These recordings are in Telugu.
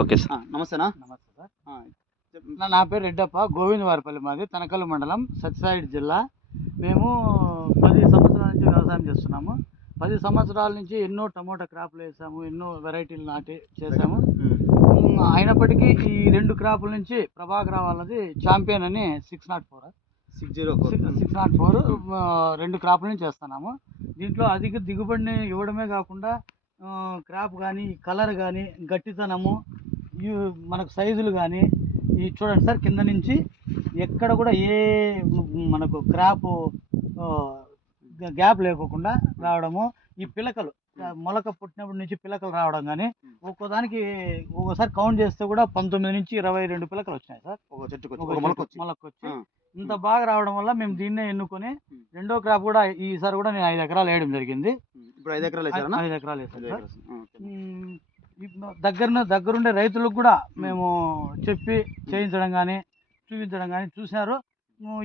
Okay sir. నమస్తేనా? నమస్తే సార్. నా పేరు రెడ్డప్ప, గోవిందవారిపల్లి, మాది తనకల్ మండలం, సత్యసాయి జిల్లా. మేము 10 సంవత్సరాల నుంచి వ్యవసాయం చేస్తున్నాము. 10 సంవత్సరాల నుంచి ఎన్నో టమోటా క్రాప్లు వేసాము, ఎన్నో వెరైటీలు చేసాము. అయినప్పటికీ ఈ 2 క్రాపుల నుంచి ప్రభాకర్ వాళ్ళది ఛాంపియన్ అని 604 2 క్రాపుల నుంచి చేస్తున్నాము. దీంట్లో అధిక దిగుబడిని ఇవ్వడమే కాకుండా క్రాప్ కానీ, కలర్ కానీ, గట్టితనము, మనకు సైజులు కానీ, ఈ చూడండి సార్, కింద నుంచి ఎక్కడ కూడా ఏ మనకు క్రాప్ గ్యాప్ లేకోకుండా రావడము. ఈ పిలకలు మొలక పుట్టినప్పటి నుంచి పిలకలు రావడం కానీ, ఒక్కోసారి కౌంట్ చేస్తే కూడా 19 నుంచి 22 పిలకలు వచ్చినాయి సార్. మొలక వచ్చి ఇంత బాగా రావడం వల్ల మేము దీన్నే ఎన్నుకొని 2వ క్రాప్ కూడా ఈసారి కూడా నేను 5 ఎకరాలు వేయడం జరిగింది. ఇప్పుడు 5 ఎకరాలు వేసాను సార్. దగ్గరుండే రైతులకు కూడా మేము చెప్పి చేయించడం కానీ, చూపించడం కానీ చూసినారు.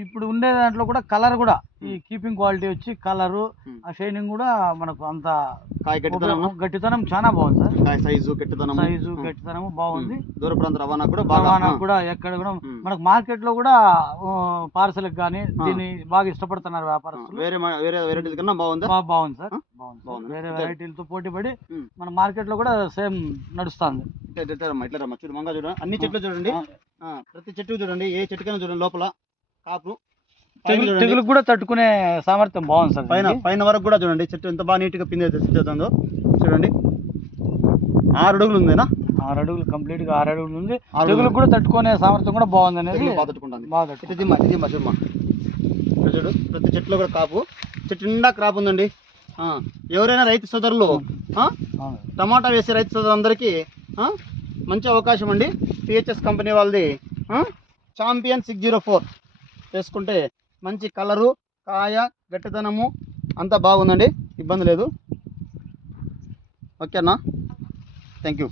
ఇప్పుడు ఉండే దాంట్లో కూడా కలర్ కూడా, ఈ కీపింగ్ క్వాలిటీ వచ్చి కలరు, ఆ షైనింగ్ కూడా మనకు అంత గట్టితనం చాలా బాగుంది సార్. సైజు గట్టితనము బాగుంది. దూర ప్రాంత రవాణా కూడా ఎక్కడ కూడా మనకు మార్కెట్ లో కూడా పార్సల్ కానీ దీన్ని బాగా ఇష్టపడుతున్నారు వ్యాపారస్తులు. వేరే వెరైటీల కన్నా బాగుంది సార్. బాగుంది. వేరే వెరైటీలతో పోటీ పడి మన మార్కెట్ లో కూడా సేమ్ నడుస్తుంది. ఇట్లా చూడు, మంగా చూడండి, అన్ని చెట్లు చూడండి, ప్రతి చెట్టు చూడండి, ఏ చెట్టుకైనా చూడండి లోపల కాపు, తెగులు కూడా తట్టుకునే సామర్థ్యం బాగుంది సార్. పైన వరకు కూడా చూడండి, చెట్టు ఎంత బాగా నీట్ గా పిందేస్తుందో చూడండి. 6 అడుగులు ఉందేనా? 6 అడుగులు కంప్లీట్ గా 6 అడుగులు ఉంది. తెగులు కూడా తట్టుకునే సామర్థ్యం కూడా బాగుంది అనేది చూడు. ప్రతి చెట్టులో కూడా కాపు, చెట్టు నిండా క్రాప్ ఉందండి. ఎవరైనా రైతు సోదరులు, టమాటా వేసే రైతు సోదరులందరికీ మంచి అవకాశం అండి. పిహెచ్ఎస్ కంపెనీ వాళ్ళది ఛాంపియన్ 604 వేసుకుంటే మంచి కలరు, కాయ, గట్టితనము అంతా బాగుందండి, ఇబ్బంది లేదు. ఓకేనా? Thank you.